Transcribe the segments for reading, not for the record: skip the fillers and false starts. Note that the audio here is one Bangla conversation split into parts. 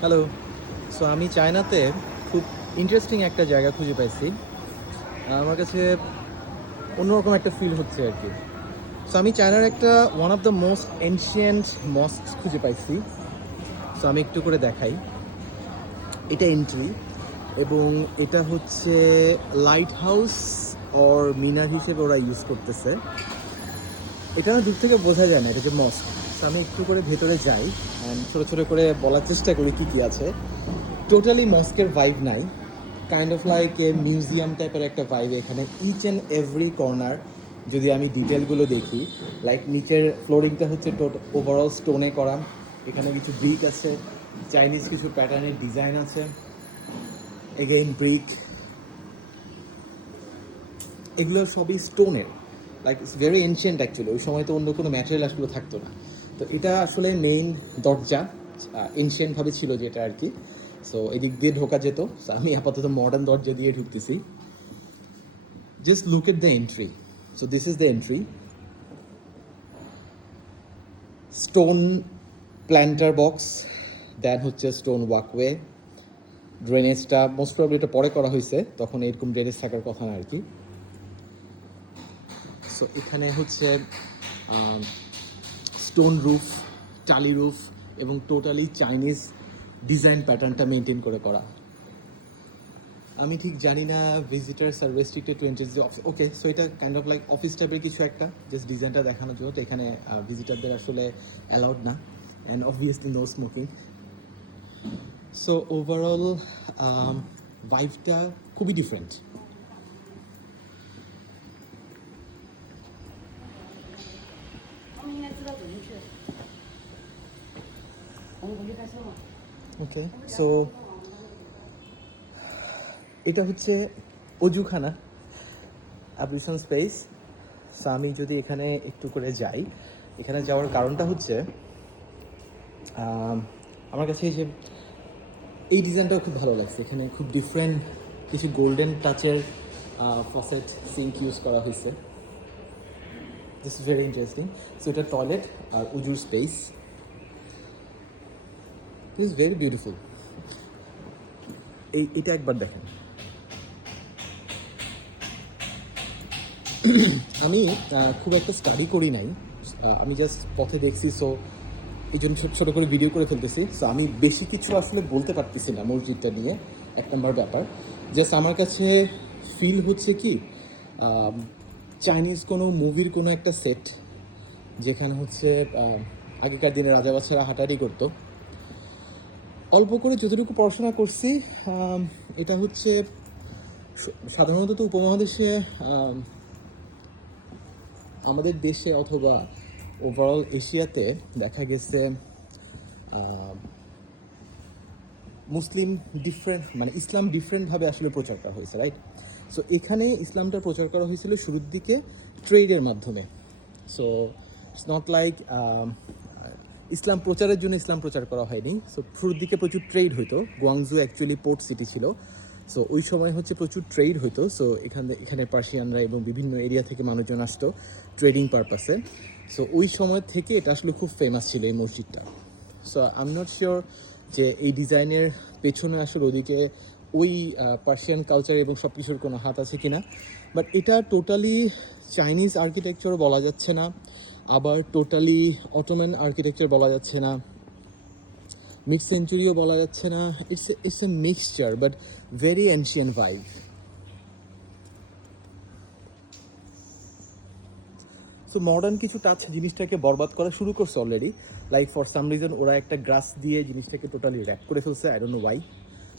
হ্যালো। সো আমি চায়নাতে খুব ইন্টারেস্টিং একটা জায়গা খুঁজে পাইছি। আমার কাছে অন্যরকম একটা ফিল হচ্ছে আর কি। সো আমি চায়নার একটা one of the most ancient mosque খুঁজে পাইছি। সো আমি একটু করে দেখাই। এটা এন্ট্রি এবং এটা হচ্ছে লাইট হাউস অর মিনার হিসেবে ওরা ইউজ করতেছে। এটা না দূর থেকে বোঝা যায় না এটা যে মস্ক। সো আমি একটু করে ভেতরে যাই অ্যান্ড ছোটো ছোটো করে বলার চেষ্টা করি কী কী আছে। টোটালি মস্কের ভাইব নাই, kind of like a museum টাইপের একটা ভাইব এখানে। ইচ অ্যান্ড এভরি কর্নার যদি আমি ডিটেলগুলো দেখি, লাইক নিচের ফ্লোরিংটা হচ্ছে ওভারঅল স্টোনে করা। এখানে কিছু ব্রিক আছে, চাইনিজ কিছু প্যাটার্নের ডিজাইন আছে, এগেইন ব্রিক। এগুলো সবই স্টোনের, like it's very ancient actually. ওই সময় তো অন্য কোনো ম্যাটেরিয়াল আসলে থাকতো না। তো এটা আসলে মেইন দরজা, এনশিয়েন্টভাবে ছিল যেটা আর কি। সো এদিক দিয়ে ঢোকা যেত। সো আমি আপাতত মডার্ন দরজা দিয়ে ঢুকতেছি। Just look at the entry. So this is the entry. Stone planter box, then হচ্ছে স্টোন ওয়াকওয়ে। ড্রেনেজটা মোস্ট প্রবলি এটা পরে করা হয়েছে, তখন এরকম ড্রেনেজ থাকার কথা না আর কি। সো এখানে হচ্ছে স্টোন রুফ, টালি রুফ এবং টোটালি চাইনিজ ডিজাইন প্যাটার্নটা মেনটেন করে করা। আমি ঠিক জানি না ভিজিটার্স আর রেস্ট্রিক্টেড টু এন্ট্রি ওকে। সো এটা কাইন্ড অফ লাইক অফিস টাইপের কিছু একটা, জাস্ট ডিজাইনটা দেখানোর জন্য। তো এখানে ভিজিটারদের আসলে অ্যালাউড না, and obviously no smoking. So overall ভাইবটা খুবই ডিফারেন্ট। ওকে। সো এটা হচ্ছে অজুখানা, অ্যাব্রিশন স্পেস। সো আমি যদি এখানে একটু করে যাই, এখানে যাওয়ার কারণটা হচ্ছে আমার কাছে এই যে এই ডিজাইনটাও খুব ভালো লাগছে। এখানে খুব ডিফারেন্ট কিছু গোল্ডেন টাচের ফসেট সিঙ্ক ইউজ করা হয়েছে। This is very interesting. So এটা টয়লেট আর উজুর স্পেস। Is very beautiful. এটা একবার দেখেন। আমি খুব একটা স্টাডি করি নাই, আমি জাস্ট পথে দেখছি। সো এই জন্য ছোটো ছোটো করে ভিডিও করে ফেলতেছি। সো আমি বেশি কিছু আসলে বলতে পারতেছি না মসজিদটা নিয়ে। এক নম্বর ব্যাপার, জাস্ট আমার কাছে ফিল হচ্ছে কি চাইনিজ কোনো মুভির কোনো একটা সেট, যেখানে হচ্ছে আগেকার দিনে রাজা বাচ্চারা হাঁটাহাঁটি করতো। অল্প করে যতটুকু পড়াশোনা করছি, এটা হচ্ছে সাধারণত তো উপমহাদেশে, আমাদের দেশে অথবা ওভারঅল এশিয়াতে দেখা গেছে মুসলিম ডিফারেন্ট, মানে ইসলাম ডিফারেন্টভাবে আসলে প্রচার করা হয়েছে, রাইট? সো এখানে ইসলামটা প্রচার করা হয়েছিল শুরুর দিকে ট্রেডের মাধ্যমে। সো ইটস নট লাইক ইসলাম প্রচারের জন্য ইসলাম প্রচার করা হয়নি। সো শুরুর দিকে প্রচুর ট্রেড হইতো। গোয়াংজু অ্যাকচুয়ালি পোর্ট সিটি ছিল। সো ওই সময় হচ্ছে প্রচুর ট্রেড হইতো। সো এখানে পার্সিয়ানরা এবং বিভিন্ন এরিয়া থেকে মানুষজন আসতো ট্রেডিং পারপাসে। সো ওই সময় থেকে এটা আসলে খুব ফেমাস ছিল এই মসজিদটা। So I am not sure যে এই ডিজাইনের পেছনে আসলে ওদিকে ওই পার্সিয়ান কালচার এবং সব কিছুর কোনো হাত আছে কিনা। বাট এটা টোটালি চাইনিজ আর্কিটেকচারও বলা যাচ্ছে না, আবার টোটালি অটোম্যান আর্কিটেকচার বলা যাচ্ছে না, মিড সেঞ্চুরিও বলা যাচ্ছে না। It's a mixture but very ancient vibe. So modern কিছু টাচ জিনিসটাকে বরবাদ করা শুরু করছে already. Like for some reason ওরা একটা গ্রাস দিয়ে জিনিসটাকে টোটালি র্যাপ করে ফেলছে। I don't know Y.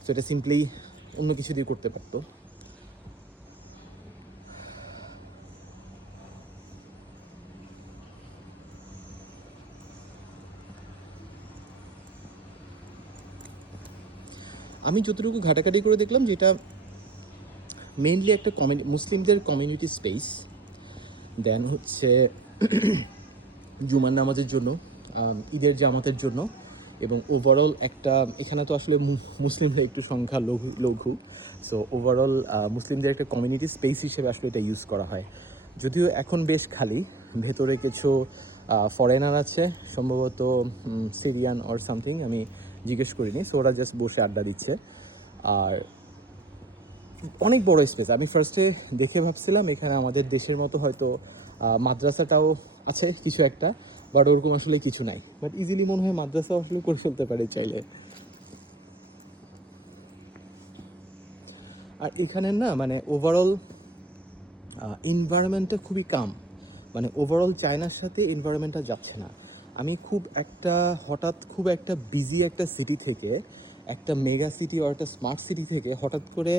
So এটা সিম্পলি অন্য কিছু দিয়ে করতে পারতো। আমি যতটুকু ঘাটাঘাটি করে দেখলাম যে এটা মেইনলি একটা মুসলিমদের কমিউনিটি স্পেস। দেন হচ্ছে জুমার নামাজের জন্য, ঈদের জামাতের জন্য, এবং ওভারঅল একটা এখানে তো আসলে মুসলিমদের একটু সংখ্যা লঘু। সো ওভারঅল মুসলিমদের একটা কমিউনিটি স্পেস হিসেবে আসলে এটা ইউজ করা হয়। যদিও এখন বেশ খালি, ভেতরে কিছু ফরেনার আছে, সম্ভবত সিরিয়ান অর সামথিং, আমি জিজ্ঞেস করিনি। সো ওরা জাস্ট বসে আড্ডা দিচ্ছে। আর অনেক বড় স্পেস। আমি ফার্স্টে দেখে ভাবছিলাম এখানে আমাদের দেশের মতো হয়তো মাদ্রাসাটাও আছে কিছু একটা, বাট ওরকম আসলে কিছু নাই। বাট ইজিলি মনে হয় মাদ্রাসাও আসলে করে ফেলতে পারে চাইলে। আর এখানের না মানে ওভারঅল এনভায়রনমেন্টটা খুবই কাম। মানে ওভারঅল চায়নার সাথে এনভায়রনমেন্টটা যাচ্ছে না। আমি হঠাৎ খুব একটা বিজি একটা সিটি থেকে, একটা মেগা সিটি আর একটা স্মার্ট সিটি থেকে হঠাৎ করে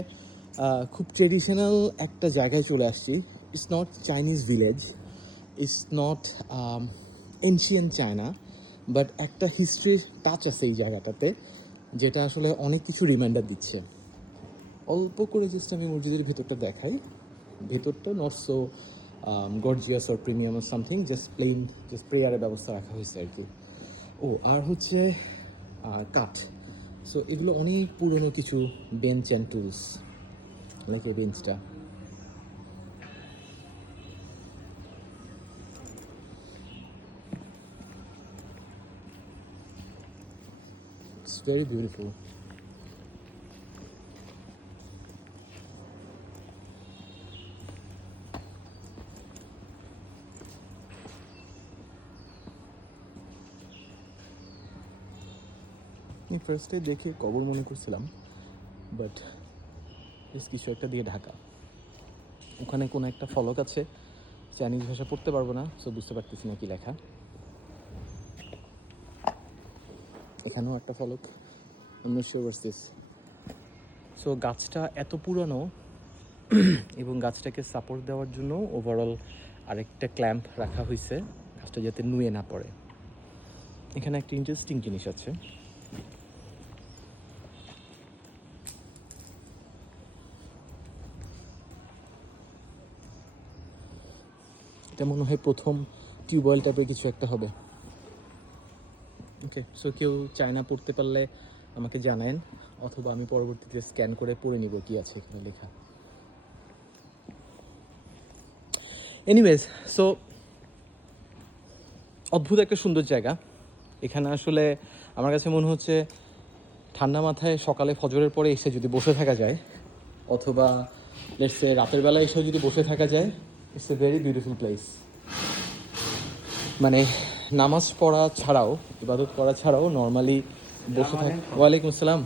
খুব ট্রেডিশনাল একটা জায়গায় চলে আসছি। It's not Chinese village, it's not ancient China, but একটা হিস্ট্রি টাচ আছে এই জায়গাটাতে, যেটা আসলে অনেক কিছু রিমাইন্ডার দিচ্ছে। অল্প করে জাস্ট আমি মসজিদের ভেতরটা দেখাই। ভেতরটা not so gorgeous or premium or something, just plain, just প্রেয়ারের ব্যবস্থা রাখা হয়েছে আর কি। ও আর হচ্ছে কাঠ। সো এগুলো অনেক পুরনো কিছু বেঞ্চ অ্যান্ড টুলস, লাইক এই বেঞ্চটা। It's very beautiful. আমি ফার্স্টে দেখে কবর মনে করছিলাম, বাট বেশ কিছু একটা দিয়ে ঢাকা। ওখানে কোনো একটা ফলক আছে, চাইনিজ ভাষা পড়তে পারবো না, সো বুঝতে পারতেছি না কি লেখা। এখানেও একটা ফলক, সো গাছটা এত পুরানো এবং গাছটাকে সাপোর্ট দেওয়ার জন্য ওভারঅল আরেকটা ক্ল্যাম্প রাখা হয়েছে, গাছটা যাতে নুয়ে না পড়ে। এখানে একটা ইন্টারেস্টিং জিনিস আছে। এটা মনে হয় প্রথম টিউবওয়েল টাইপের কিছু একটা হবে। ওকে, সো কেউ চায়না পড়তে পারলে আমাকে জানায়েন, অথবা আমি পরবর্তীতে স্ক্যান করে পড়ে নিব কি আছে এখানে লেখা। এনিওয়েজ, সো অদ্ভুত একটা সুন্দর জায়গা। এখানে আসলে আমার কাছে মনে হচ্ছে ঠান্ডা মাথায় সকালে ফজরের পরে এসে যদি বসে থাকা যায়, অথবা লেটসে রাতের বেলা এসেও যদি বসে থাকা যায়, it's a very beautiful place. মানে নামাজ পড়া ছাড়াও, ইবাদত করা ছাড়াও নর্মালি বসে থাকা। ওয়ালাইকুম আসসালাম।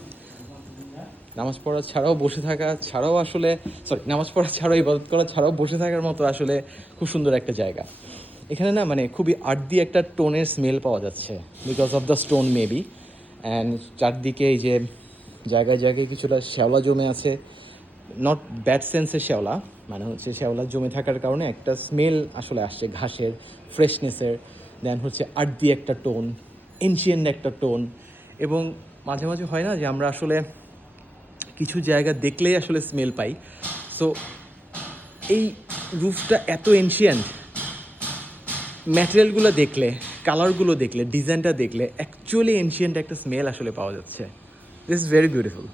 নামাজ পড়া ছাড়াও বসে থাকা ছাড়াও আসলে, নামাজ পড়া ছাড়াও ইবাদত করা ছাড়াও বসে থাকার মতো আসলে খুব সুন্দর একটা জায়গা। এখানে না মানে খুবই আর্দি একটা টোনের স্মেল পাওয়া যাচ্ছে, because of the stone maybe. And চারদিকে এই যে জায়গায় জায়গায় কিছুটা শ্যাওলা জমে আছে, নট ব্যাড সেন্সের শ্যাওলা, মানে হচ্ছে শ্যাওলা জমে থাকার কারণে একটা স্মেল আসলে আসছে ঘাসের ফ্রেশনেসের। দেন হচ্ছে আর্দি একটা টোন, এনশিয়েন্ট একটা টোন। এবং মাঝে মাঝে হয় না যে আমরা আসলে কিছু জায়গা দেখলেই আসলে স্মেল পাই। সো এই রুফটা এত এনশিয়েন্ট, ম্যাটেরিয়ালগুলো দেখলে, কালারগুলো দেখলে, ডিজাইনটা দেখলে অ্যাকচুয়ালি এনশিয়েন্ট একটা স্মেল আসলে পাওয়া যাচ্ছে। This is very beautiful.